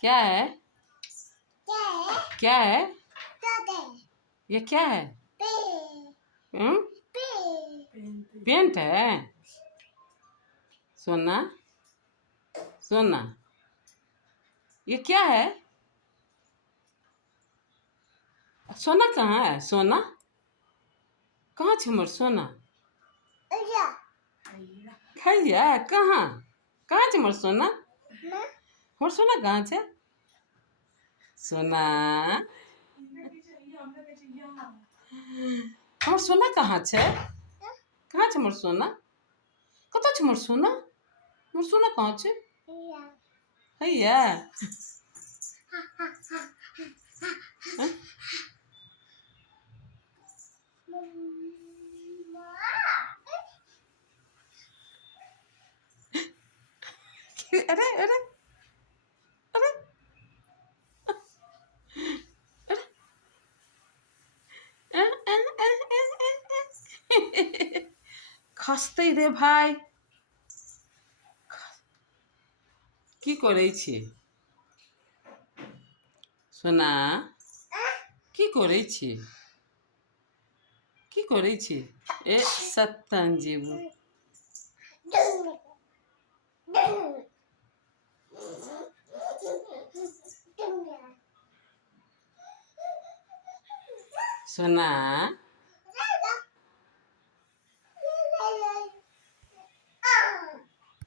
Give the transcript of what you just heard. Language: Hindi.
क्या है? क्या है? ये क्या है? हम्म? पेंट है। सोना, सोना, ये क्या है? सोना कहाँ है? सोना कहाँ छे मोर सोना? हैया कहाँ? कहाँ छे मोर सोना? मोर सोना कहाँ छे? सोना, मोर सोना कहाँ छे? कहाँ छे मोर सोना? कतऽ छे मोर सोना? मोर सोना कहाँ छे? हैया हाँ? अरे अरे अरे খাসতে রে ভাই কি করেছি সোনা কি করেছি কি করেছি এ সত্তান জীবু সোনা